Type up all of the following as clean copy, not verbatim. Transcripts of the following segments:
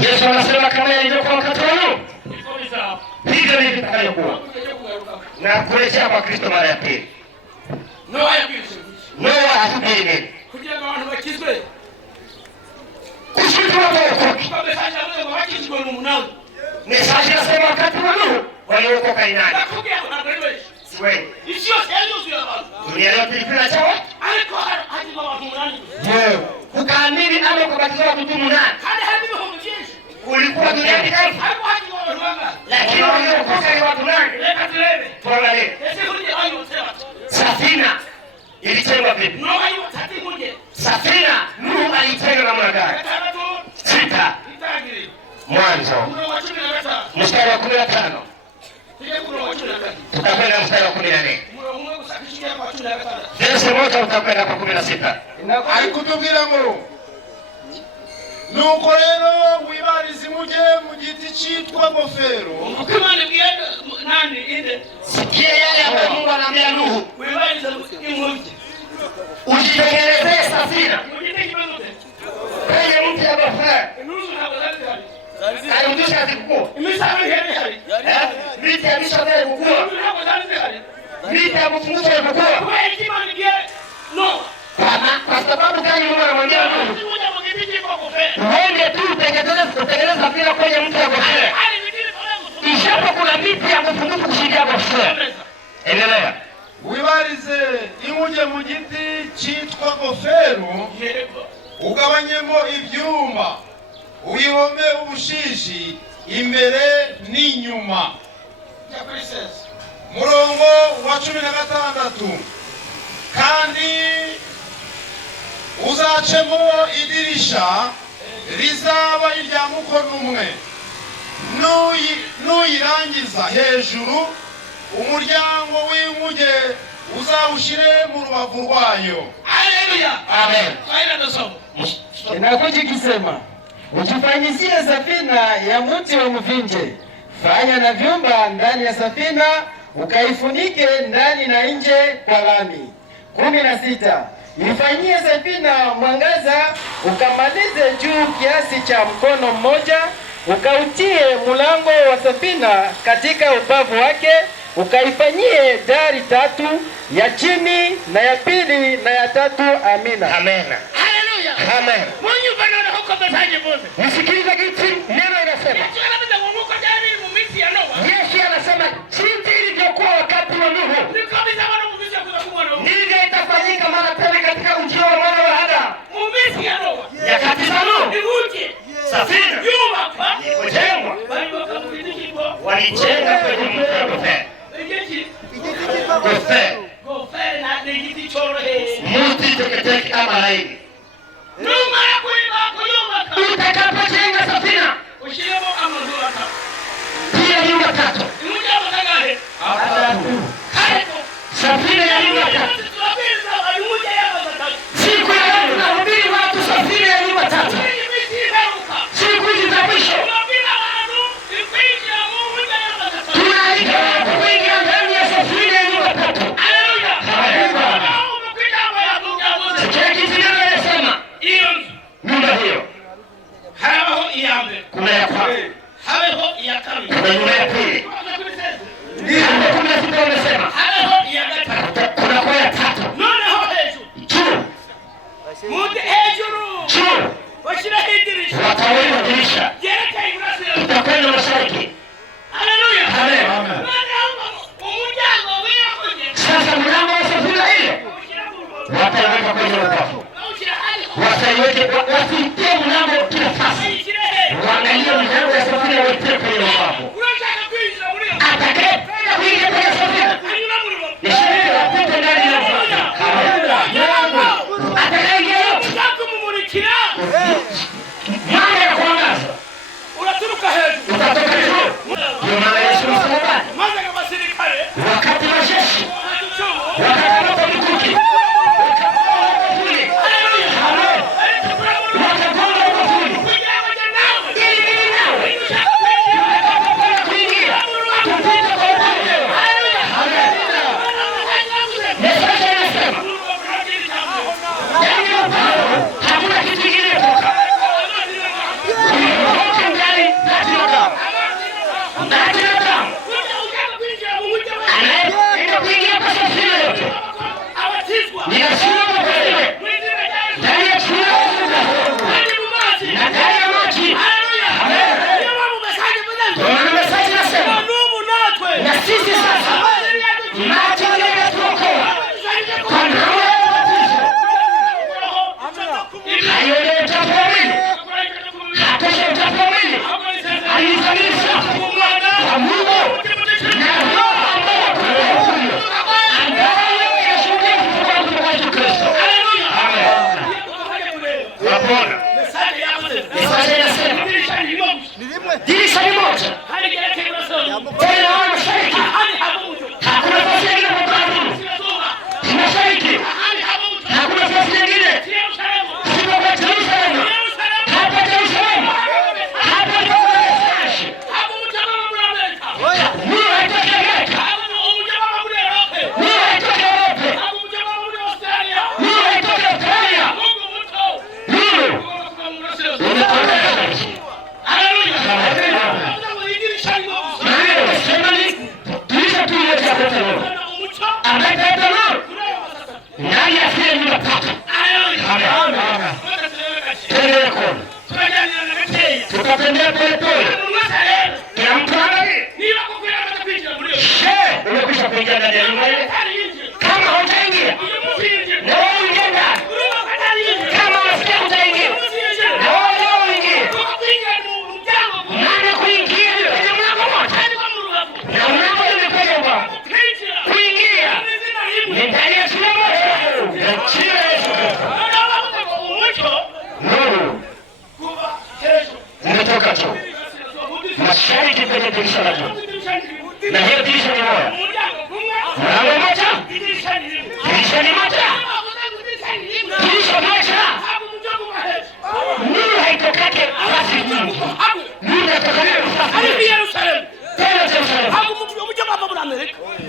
Yesu anasema kama ilivyokuwa wakati wa Nuhu, hivyo ndivyo itakavyokuwa na kurejea kwa Kristo mara ya pili. Noa asubiri nini? Kusudi waokoke. Mesaji nasema wakati wa Nuhu waliokoka ni nani? Si wewe. Dunia yote ilipita cha watu. Ukaamini ama ukabatizwa watu tu nani? Ulikuwa duniani kaifa. Lakini waliokoka ni watu nani? Tuangalie. Safina ilitengwa vipi? Safina Nuhu alitenga namna gani? 6 Mwanzo mstari wa 15. Tutakwenda mstari wa 14. Verse moja utakwenda kwa 16. Alikutubwira ngo nuko rero wibarize muje mu giti cyitwa gofero. Sikia yale ambayo Mungu anamwambia Nuhu. Ujitengenezee safina kwenye mti wa gofero. Alirudisha zikukua. Miti ya misha vile kukua. Miti ya kufunguka kukua. Kwa sababu gani Mungu anamwambia Nuhu? Uende tu utengeneze safina kwenye mti wa gofero. Ishapo kuna miti ya kufunguka kushikia gofero. Endelea. Wibarize imuje mu giti cyitwa gofero. Ugabanyemo ibyuma. Uyihombe ubushishi imbere n'inyuma. Murongo wa 16. Kandi uzacemo idirisha rizaba irya mukono umwe. Nuyirangiza hejuru umuryango w'inkuge uzawushire mu rubavu rwayo. Haleluya. Amen. Inakuja kisema ujifanyizie safina ya mti wa mvinje. Fanya na vyumba ndani ya safina, ukaifunike ndani na nje kwa lami. 16. Ifanyie safina mwangaza, ukamalize juu kiasi cha mkono mmoja, ukautie mlango wa safina katika ubavu wake, ukaifanyie dari 3, ya chini na ya pili na ya 3. Amina. Amen. Amen. Nisikilize kitu neno inasema. Yesu anasema jinsi ilivyokuwa wakati wa Nuhu ndivyo itafanyika mara tena katika ujio wa mwana wa Adamu. Nyakati za Nuhu safina kujengwa, walijenga kwenye mti wa gofero. Mti teketeke ama laini. Utakapojenga safina pia nyumba 3. Safina ya nyumba 3. Siku ya leo tunahubiri watu safina ya nyumba 3. Siku hizi za mwisho tunaalika watu kuingia ndani ya safina ya nyumba 3. Sikia kitu neno inasema. Nyumba hiyo kuna ya kwanza, kuna nyumba ya pili. Hapo 16 wamesema kuna kwa ya 3. Juu wataweza dirisha utakwenda mashariki. Amen. Sasa mlango wa safina ile wataweka kwenye ubavu. Wasitie mlango kila fasi. Waangalie mlango ya safina wote kwenye ubavu. Atakayependa kuingia kwenye safina ni sheria ya kupita ndani ya safina. Atakayeingia yote mwanga ya kuangaza anaenda kuingia kwa safina yote ninasimama kwenyewe ndani ya shule na ndani ya maji. Mesaji nasema na sisi sasa maji yanatuokoa kwa roho ya ubatizo. Hayo ndio utapomini hatosha utapomini alizanisha kwa Mungu na roho ambayo tunayokunywa ambayo inashuhudia kufufuka kutoka Yesu Kristo. Amen. Unapona? Mesaji inasema dirisha ni moja tena wa mashariki, hakuna nafasi nyingine kwa Mungu. Mashariki hakuna nafasi nyingine sio kwa Yerusalemu. Hapa Yerusalemu hapa ndio Yesu. Mungu haitaka Amerika. Mungu haitaka Europe. Mungu haitaka Australia. Mungu tutatembea polepole. Kila mtu angalie. Umekwisha kuingia ndani ya nyumba ile? Kama hutaingia na wewe uingie ndani. Kama unasikia hutaingia na wewe uingie. Maana kuingia ni kwenye mlango moja na mlango ni kwenye mlango. Kuingia ni ndani ya shule moja ya jina la Yesu Kristo. Nuru umetoka tu mashariki kwenye dirisha la juu, na hiyo dirisha ni moja, mlango moja, dirisha ni moja, dirisha moja. Nuru haitokake basi nyingi, nuru inatokana na Yerusalemu. Tena Yerusalemu.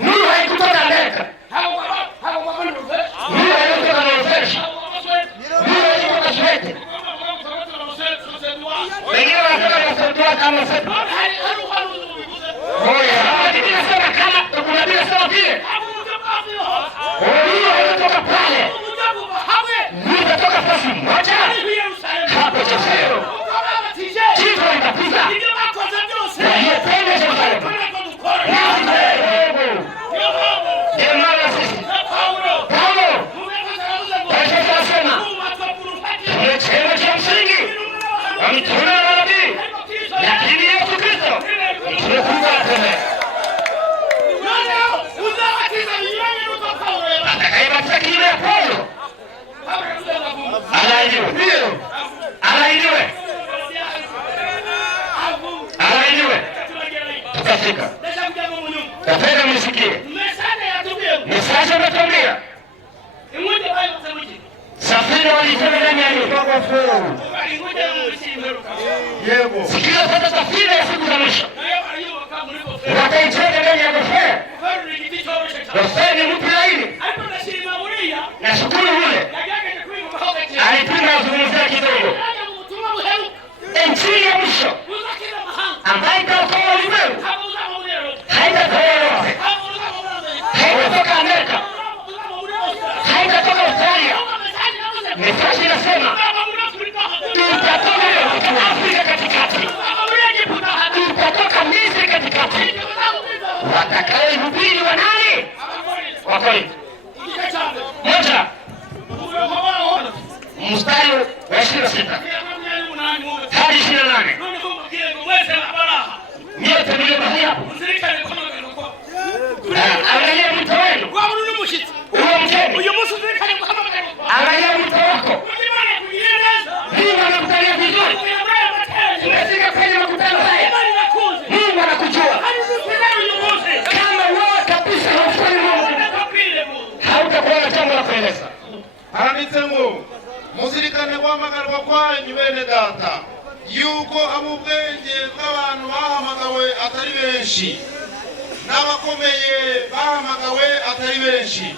Nuru haikutoka Amerika. Nuru haikutoka Norvegi. Nuru haikutoka Sweden. Wengine wanasema nasautua kama sasa. Oya, mimi nasema kama unabii nasema vile. Nuru haikutoka pale. Nuru inatoka fasi moja. Hapo Yerusalemu. Chifu itapiga. Na hiyo pende Yerusalemu. Lakini Yesu Kristo tumekuja tena. Atakayebatiza kinyume ya Paulo alaidiwe. Alaidiwe. Alaidiwe. Tutafika. Napenda mnisikie. Mesaji ametuambia safina walisema ndani ya nyumba. Sikia sasa safina ya siku za mwisho. Wataicheka ndani ya Goferi. Goferi ni mtu laini. Na shukuru ule alipima azungumzia kidogo injili ya mwisho ambayo itaokoa ulimwengu. Haitatoa yote. Haitatoka Amerika. Haitatoka Australia. Mesaji inasema itatoka Afrika katikati. Itatoka Misri katikati. Watakaohubiri wa nani? Wakorintho. Moja. Mstari wa 26 hadi 28. Nyote mlio mahali hapo. Angalia mtu wenu. Huyo mgeni. Angalia mtu wako. Mungu anakutalia vizuri. Umefika kwenye makutano haya. Mungu anakujua. Kama wewe kabisa haufanyi Mungu, hautakuwa na jambo la kueleza. Handitse ngo muzirikane guhamagarwa kwanyu bene data yuko abo ubwenge bw'abantu bahamagawe atari benshi n'abakomeye bahamagawe atari benshi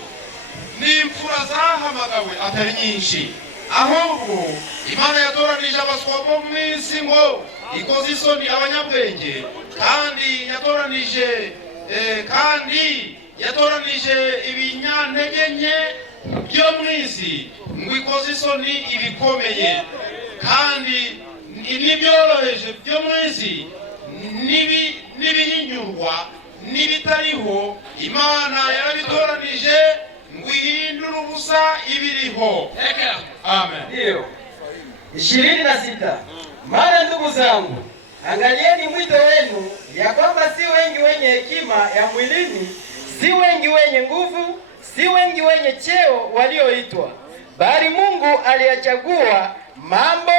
n'imfura zahamagawe atari nyinshi, ahubwo Imana yatoranije abaswa bo mu isi ngo ikoze isoni abanyabwenge kandi yatoranije ibinyantege nke byo mwisi ngo ikoze isoni ibikomeye, kandi n'ibyoroheje byo mwisi n'ibihinyurwa n'ibitariho Imana yarabitoranije ngo ihindure ubusa ibiriho. Amen. Ndio. 26. Maana ndugu zangu, angalieni mwito wenu ya kwamba si wengi wenye hekima ya mwilini, si wengi wenye nguvu, si wengi wenye cheo walioitwa, bali Mungu aliyachagua mambo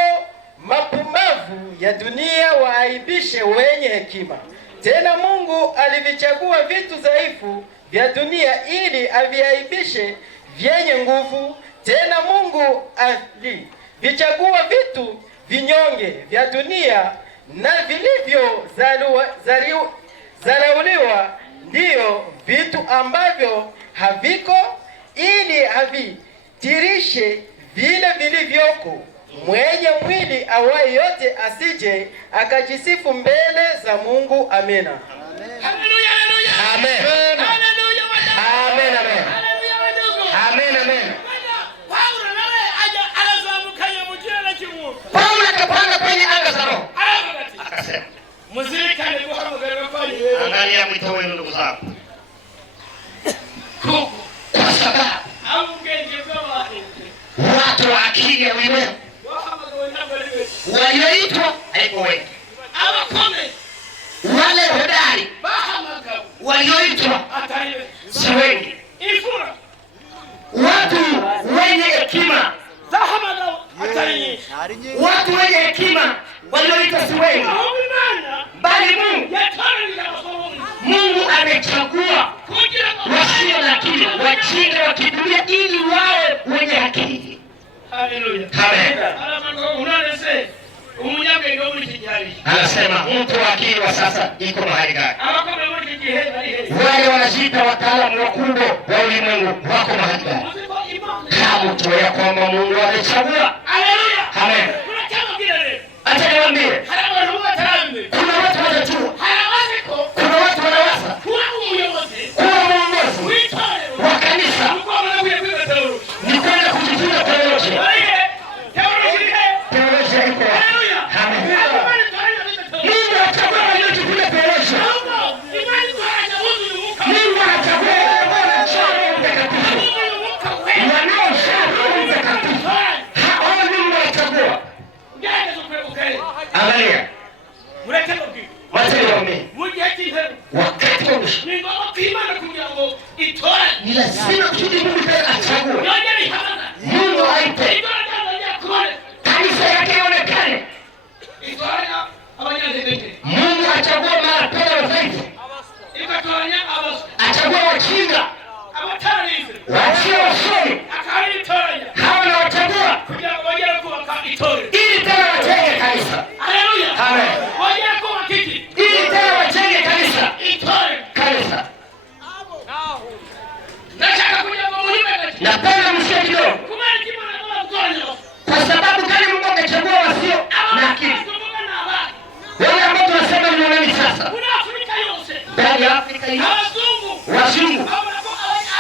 mapumbavu ya dunia waaibishe wenye hekima. Tena Mungu alivichagua vitu dhaifu vya dunia ili aviaibishe vyenye nguvu. Tena Mungu alivichagua vitu vinyonge vya dunia na vilivyo zarauliwa, ndiyo vitu ambavyo haviko, ili havitirishe vile vilivyoko. Mwenye mwili awaye yote asije akajisifu mbele za Mungu. Amina. Haleluya, haleluya. Amen. Haleluya. Amen, amen. Haleluya. Amen, amen. Paulo nawe aja anazamukanya mu kirere cy'umwuka. Paulo akapanda kwenye anga za roho. Akasema, muzirikane guhamagarira kwanyu rero. Angalia mwito wenu ndugu zangu. Kwa sababu Ubwenge bw'abantu, watu wa akili ya ulimwengu walioitwa haiko wengi. abakomeye Wale hodari bahamagawe walioitwa si wengi. imfura Watu wenye hekima, zahamagawe atari nyinshi. watu wenye hekima walioitwa si wengi, Ahubwo Imana bali Mungu yatoranije abakomeye Mungu amechagua kugira ngo wasio na akili, wajinga wa kidunia, ili wawe wenye akili. Haleluya. Amen. Unanese umunyabwenge wo muri iki gihe. Anasema mtu wa akili wa sasa iko mahali gani? Abakomeye muri iki gihe bari hehe? Wale wanajiita wataalamu wakubwa wa ulimwengu wako mahali gani? Muziko Imana. Kama tuya kwamba Mungu amechagua. Haleluya. Amen. Unachamubwira rero. Acha niwaambie, Hari abantu batarambe. kuna watu wanajua, Harabaziko kuna watu wanawaza kuba umuyobozi kuwa mwongozi w'itorero wa kanisa uko barabuye kwiga teoloji. ni kwenda kujifunza teolojia. Barihe teoloji he. Teolojia iko wapi? Haleluya. Amen. Imana itoranya teoloji. Mungu achagua waliojifunza teolojia. Ahubwo Imana itoranya wuzuye umwuka. Mungu anachagua wale wanaojaa Roho Mtakatifu, Wuzuye umwuka wera. wanaojaa Roho Mtakatifu. Hao Mungu anachagua. Gerageza ukwebuka rero. Angalia, Mureke mubwire. wacha niwaambie, Mu gihe cy'imperuka wakati wa mwisho ni ngombwa ko Imana kugira ngo itoranye ni lazima kusudi Mungu tena achague, yongere ihamagare Mungu aite itoranya abanyakore, kanisa yake ionekane. itoranya abanyantege nke, Mungu achagua mara tena wadhaifu, igatoranya abaswa, achagua wajinga, abatarize, wachie wasomi. akaba itoranya Hawa na wachagua kugira ngo bongere kubaka itorero. ili tena wajenge kanisa, Haleluya. Amen. Bongere kubaka iki ili tena wajenge kanisa, itorero. kanisa. Ndashaka kugira ngo muhime gake Napenda msikie kidogo, kumara Imana ngo gutoranya abaswa. kwa sababu kama Mungu amechagua wasio na akili, Tuvuga ni abana wale ambao tunasema ni wanani sasa, muri Afurika yose, ndani ya Afrika hii abazungu wazungu babona ko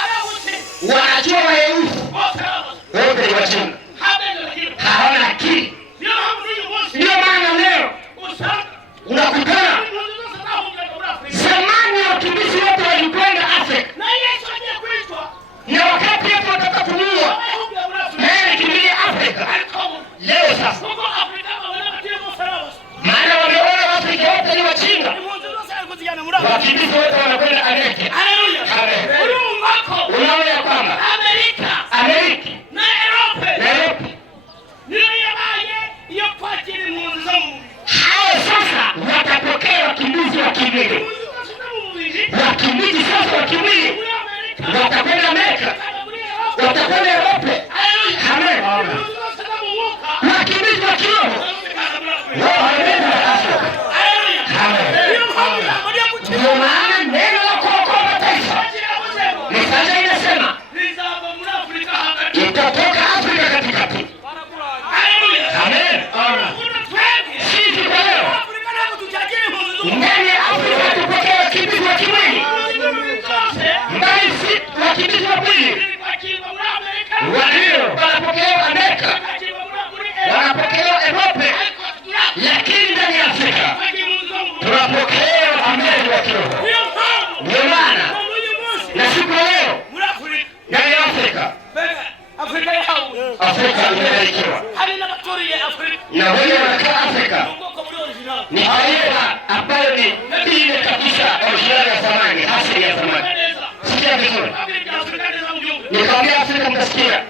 abawuse wanajua wayeusi bose abaswa. wote ni wajinga, Habenda hilo. hawana akili. Niyo mpamvu n'uyu munsi Ndio maana leo usanga unakutana, impunzi zose zahungaga muri Afurika. zamani wakimbizi wote walikwenda Afrika, Na Yesu agiye kwitwa na wakati Yesu wataka kumuua abahungira muri Afurika. naye alikimbilia Afrika. Ariko ubu Leo sasa, kuko Afurika babona abakiri bose ari abaswa. maana wameona Waafrika wote ni wajinga, Impunzi zose ari kuzijyana muri Afurika. wakimbizi wote wanakwenda Amerika. Haleluya. Amen. Urumva ko Unaona ya kwamba Amerika Amerika na Europe na Europe niyo yabaye iyo kwakira impunzi zo mu mubiri. hao sasa watapokea wakimbizi wa kimwili. Impunzi zose zo mu mubiri Wakimbizi sasa wa kimwili muri Amerika watakwenda Amerika, bakajya muri Europe. watakwenda Europe. Haleluya. Amen. Impunzi zose zo mu mwuka Wakimbizi wa kiroho zikaza muri Afurika. wao wanaenda Afrika. Haleluya. Amen. Niyo mpamvu ijambo ryo gukira Ndio maana neno la kuokoa mataifa kiravuze ngo Mithali inasema rizava muri Afurika hagati. itatoka Afrika katikati. Haleluya. Amen. Ubu twebwe Sisi kwa leo Afurika ntabwo tucyakira impunzi zo mu ndani ya umebarikiwa. Na wewe unakaa Afrika ni taifa ambayo ni ile kabisa original ya zamani, asili ya zamani. Sikia vizuri. Nikamwambia Afrika mtasikia.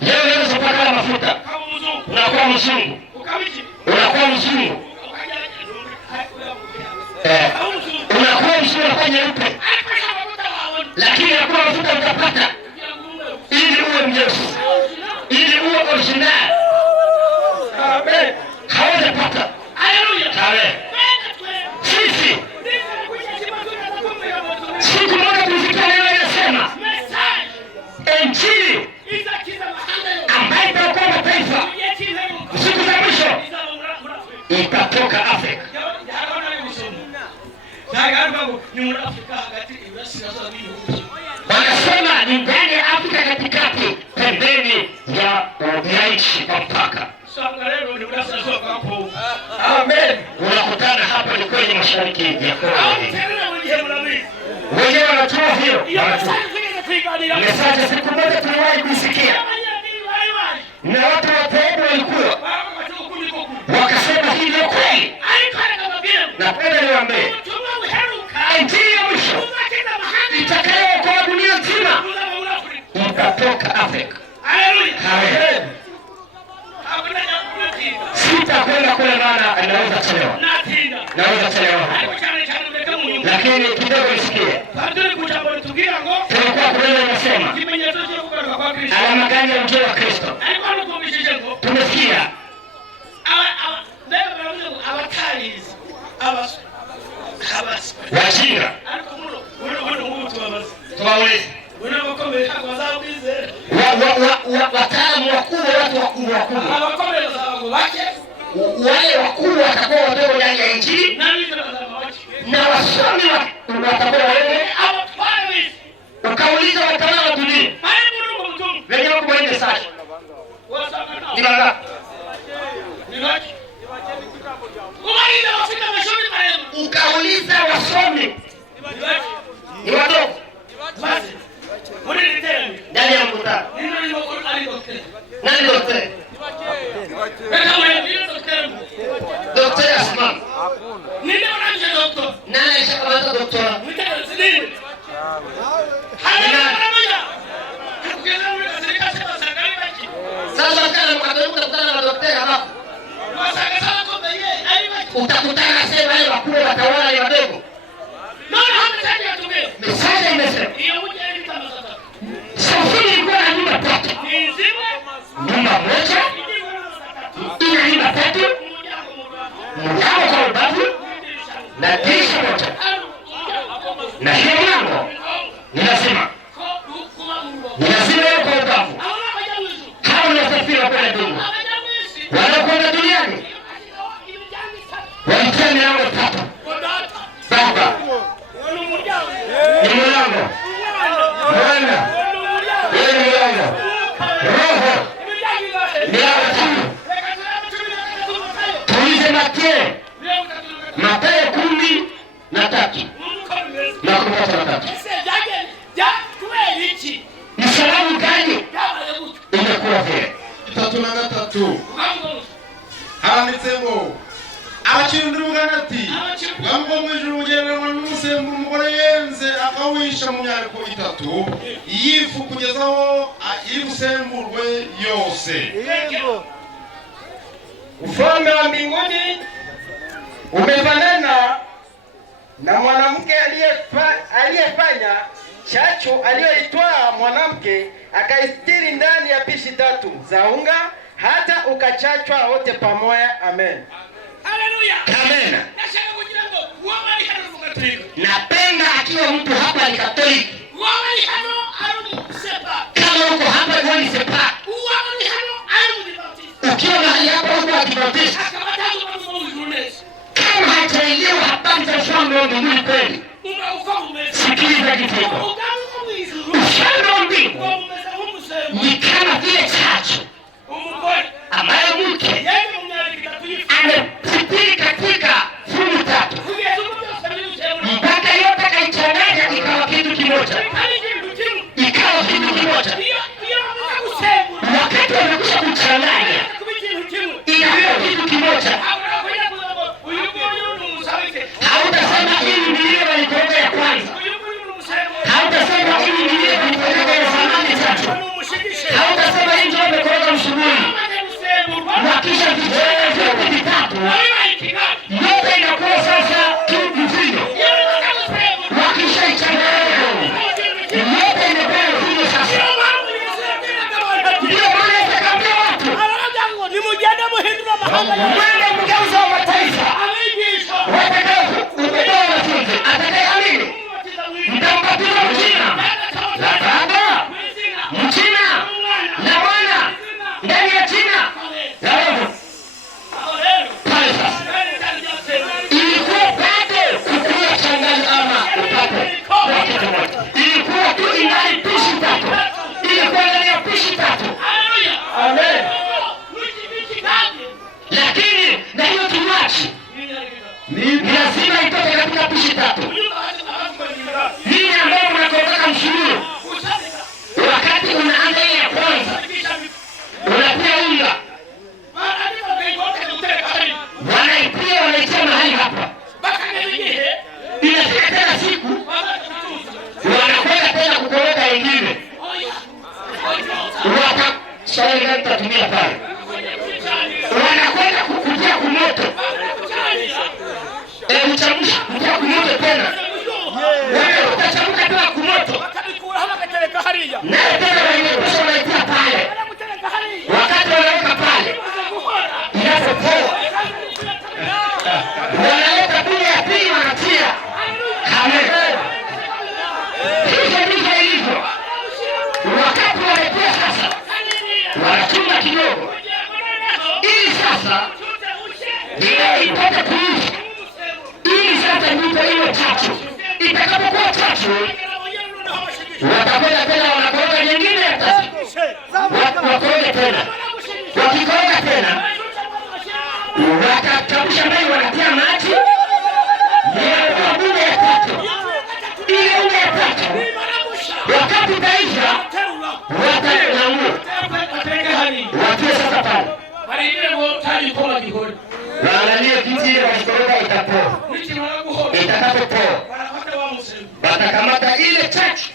Leo unaweza kupaka mafuta. Unakuwa mzungu. Unakuwa mzungu. Unakuwa mzungu unakuwa nyeupe. Lakini hakuna mafuta utapata. Ili uwe mjeusi. Ili uwe original. Amen. Hawajapata. Haleluya. Amen. Sisi siku moja tulisikia leo inasema Injili ambayo itaokoa mataifa siku za mwisho itatoka Afrika. Wanasema ni ndani ya Afrika katikati, pembeni ya nchi kwa mpaka. Amen. Unakutana hapa ni kwenye mashariki ya Kongo. Wenyewe wanatoa hiyo. Mesaje siku moja tuliwahi kusikia. Na watu wa Taibu walikuwa wakasema hii ni kweli. Napenda niwaambie Injili ya mwisho itakayookoa dunia nzima itatoka Afrika. Amen. Sitakwenda kule maana naweza chelewa. Lakini kidogo nisikie. Tulikuwa kule nasema alama gani ya ujio wa Kristo? Tumesikia wajinga tuwawezi wataalamu wakubwa, watu wakubwa wale wakubwa watakuwa wadogo ndani ya Injili na wasomi watakuwa wewe. Ukauliza watawala dunia wenye wako mwende sasa ni wangapi? Ukauliza wasomi ni wadogo ndani ya mkutano. Nani daktari? Daktari asimama. Nani alishakamata doktora? Sasa kana mkutano na daktari hapa. Utakutana sema wale wakubwa watawala ni wadogo. Mesaje imesema Safiri ilikuwa na nyumba tatu. Nyumba moja ina nyumba tatu, mlango kwa ubavu na dirisha moja. Na hiyo mlango ni lazima kwa ubavu. Kama unasafiri kwenda mbinguni, wanakwenda duniani walitia milango tatu. Baba ni mlango, Mwana Roho tulize Mathayo 13 na 13. Ni salamu gani imekuwa vile? 3 handitseho abakindurugana ati bambo mwijuru ugereranywa n'umusembu umugore yenze akawisha mu myaka 3 yifu kugezaho iribusemburwe yose. Ufalme wa mbinguni umefanana na mwanamke aliyefanya chachu aliyoitwaa mwanamke akaistiri ndani ya pishi 3 za unga hata ukachachwa wote pamoja. Amen. Haleluya. Amen. Napenda akiwa mtu hapa ni Katoliki. Kama uko hapa ni sepa. Ukiwa mahali hapa uko Adventist. Kama hataelewa habari za ufalme wa mbinguni kweli, sikiliza kitu hiko. Ufalme wa mbinguni ni kama vile chachu ambayo mke amesitiri katika fumu 3 mpaka yote akaichanganya ikawa kitu kimoja. Wakati Uchamsha kutoka kumoto tena. Wewe utachamka tena kumoto. Na tena wewe unaitia pale. Wakati wanaweka pale. Inapopoa. Wanaweka kule ya pili wanatia. Amen. Hivyo ndivyo ilivyo. Wakati wanatia sasa. Wanachunga kidogo. Ili sasa ile ipate kuishi. Ili sasa ndipo iwe chachu. Itakapokuwa chachu, watakwenda tena wanakoroga nyingine wakoroga tena. Wakikoroga tena, watachemsha maji wanatia maji. Yanakuwa bunge ya tatu. Ile bunge ya tatu, wakati utaisha, watanamua. Watie sasa pale. Waangalie kiti ile wakikoroga itapoa. Itakapopoa, watakamata ile chachu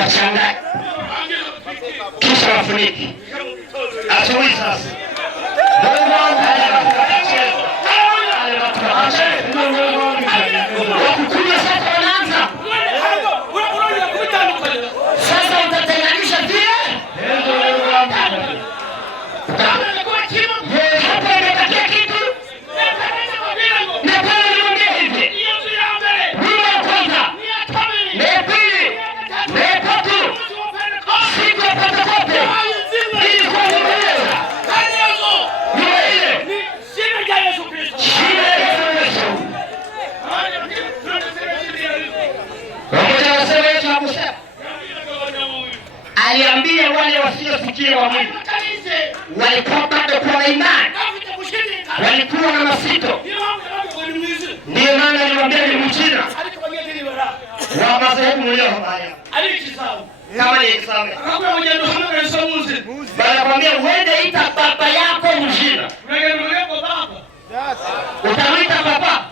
wachanganye, kisha wafuniki. Asubuhi sasa wakukunywa sasa wanaanza. Sasa utatenganisha vile hapa imetakia kitu na pale niongea hivi. Wima ya kwanza, na ya pili, na ya tatu, siku ya Pentekoste ilikuwa Uingereza. Wima ile shina ya Yesu Kristo. Pamoja na sema Yesu hakusema. Aliambia wale wasiosikia wa Mungu. Walikuwa bado kwa imani. Walikuwa na masito. Ndiyo maana aliwaambia ni mchina. Wa madhehebu leo haya. Kama ni examen. Bana kwambia uende ita baba yako mchina. Utamwita baba?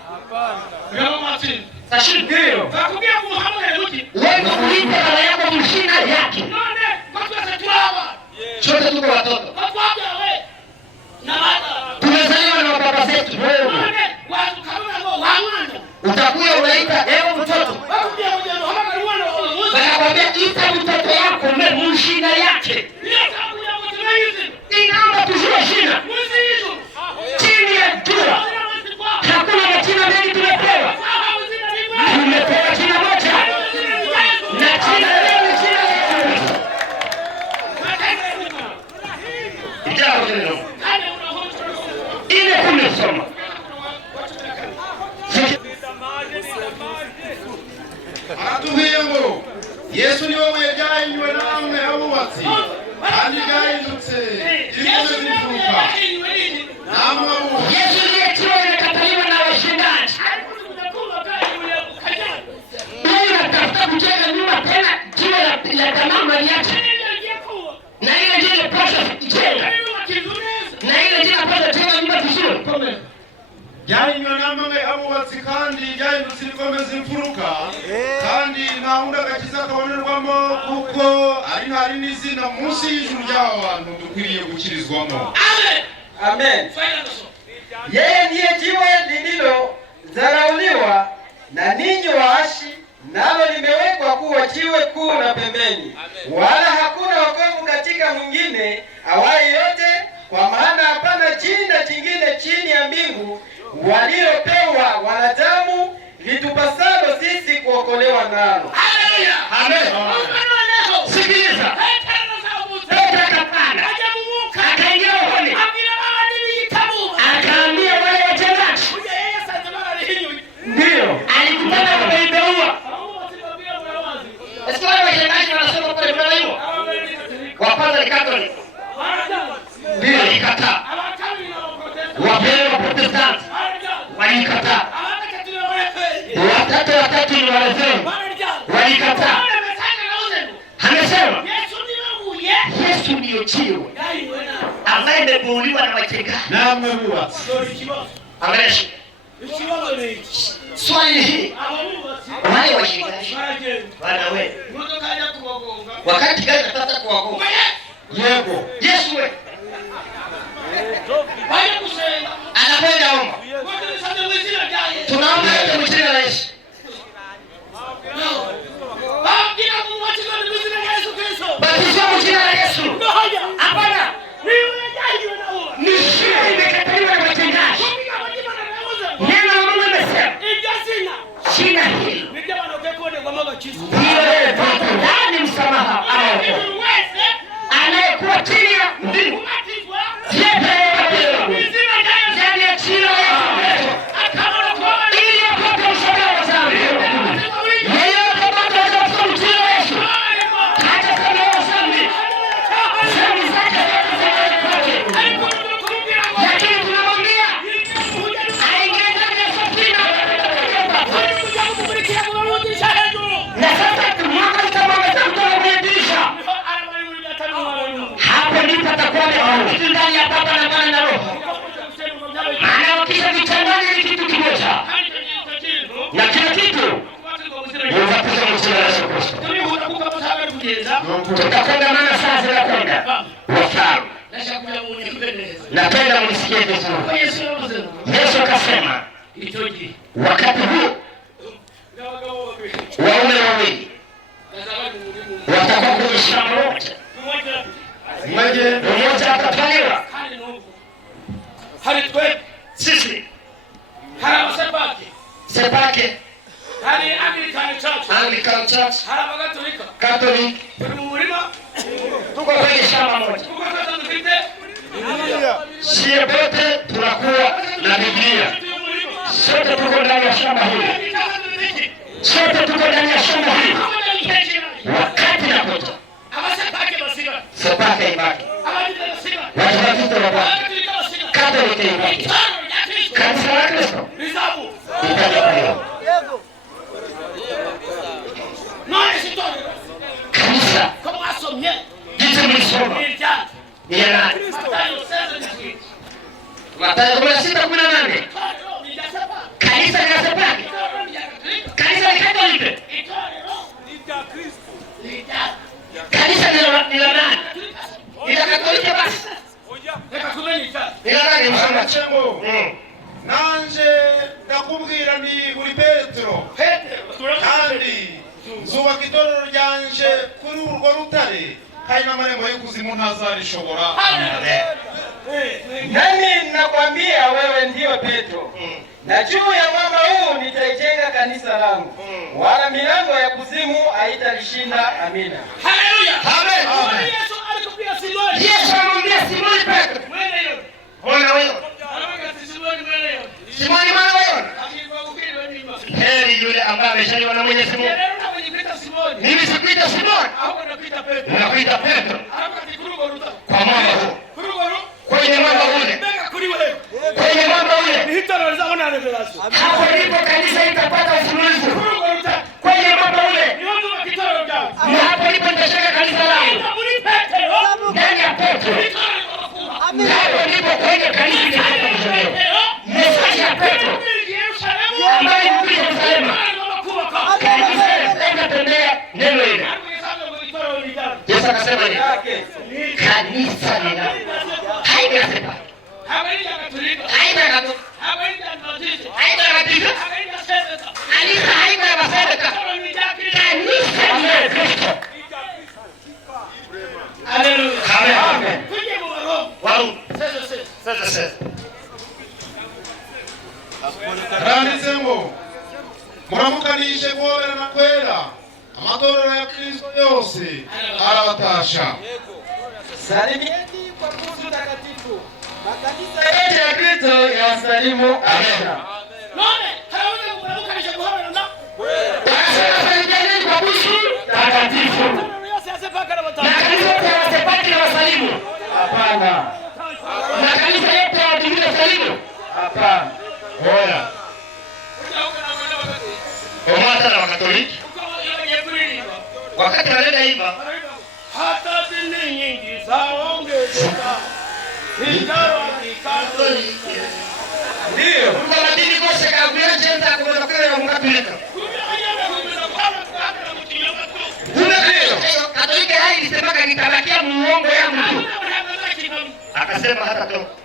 Sashi ndio. Wewe uite baba yako mchina yake. Sote tuko watoto. Tumezaliwa na baba zetu. Utakuwa unaita ewe mtoto. Wanakwambia ita mtoto yako mshina yake. Inaomba tujue shina. Chini ya jua. Hakuna majina mengi tumepewa. Tumepewa jina moja. Na jina leo ni jina la Yesu. Ijao tena. Ile kumesoma. Aratuhiye ngo Yesu niwe wejanywe namwe abubatsi kandi gahindutse ibintu bifuka namwe abubatsi. Yesu ndiye kioo imekataliwa na washindaji. Mungu anatafuta kujenga nyumba tena kioo ya tamama yake. Na ile ndiyo process ijenga. Na ile ndiyo process ijenga nyumba vizuri. Janywe namwe abubatsi kandi gahindutse ibikomeza imfuruka kandi ntahunda agakiza kabonerwamo kuko ari ntari n'izina munsi y'ijuru ry'abo bantu dukwiriye gukirizwamo. Amen. Yeye ndiye jiwe lililodharauliwa na ninyi waashi, nalo limewekwa kuwa jiwe kuu na pembeni. Wala hakuna wokovu katika mwingine awaye yote, kwa maana hapana jina jingine chini ya mbingu waliopewa wanadamu litupasalo sisi kuokolewa nalo. Haleluya. Amen. Sikiliza. Petro akapanda. Akaingia rohoni. Akaambia wale wachezaji. Ndio. Alikutana kwa Ibeua. Sasa wale wachezaji wanasema pale pale hiyo. Wa kwanza ni Catholic. Ndio alikataa. Wapele wa Protestant walikataa. Watatu ni Wareform walikataa. Amesema Yesu ndiyo jiwe ambaye amebuniwa na wachezaji. Namwe abubatsi. Amesha. Swali hili wale washikaji wana wewe. Wakati gani nataka kuwagonga? Yego. Yesu anakwenda omba. vitu ndani ya Baba na Mwana na Roho. Maana wakisha vichanganya ni kitu kimoja. Na kila kitu unapata mchana wa Yesu Kristo. Tutakwenda maana saa zinakwenda. Wafahamu. Napenda mnisikie vizuri. Yesu akasema wakati huu waume wawili watakuwa kwenye shamba moja. Mmoja atatwaliwa. Sisi Sepake Anglican Church Catholic tuko kwenye shamba moja. Sie bote tunakuwa na Biblia. Sote tuko ndani ya shamba hili. Sote tuko ndani ya shamba hili. Wakati nakuja Sepake ibaki, Waadventista wabaki, Katoliki ibaki, kanisa la Kristo itakuwa kanisa jitu mlisoma ni ya nani? Mathayo 16:18. Kanisa la Sepake, kanisa la Katoliki, kanisa ni la nani? Ni la Katoliki basi. Ni la nani msoma Chengo? Nanje ndakubwira ndi uri Petero. Kandi zuba kitorero ryanje kuri urwo rutare kandi n'amarembo y'ikuzimu ntazarishobora. Nami nakwambia wewe ndiyo Petro. Na juu ya mwamba huu nitaijenga kanisa langu. Wala milango ya kuzimu haitalishinda. Amina. Haleluya. Amen. Yesu alikupia Simoni. Yesu alimwambia Simoni Petro. Mwana wewe. Simoni mwana wewe. Heri yule ambaye ameshaliwa na Mwenyezi Mungu. Mimi sikuita Simoni. Unakuita Petro. Kwa mwamba huu. Kwenye mwamba ule. Kwenye mwamba ule. Hapo ndipo kanisa litapata ufunuzi. Kwenye mwamba ule. Na hapo ndipo nitashinda kanisa langu. Ndani ya Petro. Hapo ndipo kwenye kanisa litapata ufunuzi. Yesu ya Petro. Ambaye ni Yerusalemu. Kanisa linatembea neno hili. Yesu akasema ni kanisa ni nani? Haina Sepake. Haina Katoliki. Haina Katoliki. Kanisa haina Basilica. Kanisa ni la Kristo. Haleluya. Amen. Wow. Sasa. Randisemo muramukanishe kwera na kwera amatorero ya Kristo yose arabatasha. Salimieni kwa Mungu takatifu. Makanisa yote ya Kristo yawasalimu. Amina. None, hauna kumkanisha kuhara na. Salimieni kwa Mungu takatifu. Na kanisa yote ya Sepake na wasalimu. Hapana. Na kanisa yote ya Waadventista salimu. Hapana. Oya. Omata na Wakatoliki. Wakati wanaenda hiva. Hata dini nyingi zaongezeka. Ingawa Katoliki. Ndio. Kwa dini kose kabla jenda kwa kwa Mkatoliki. Katoliki hai ilisema kitabakia muongo ya mtu. Akasema hata toka.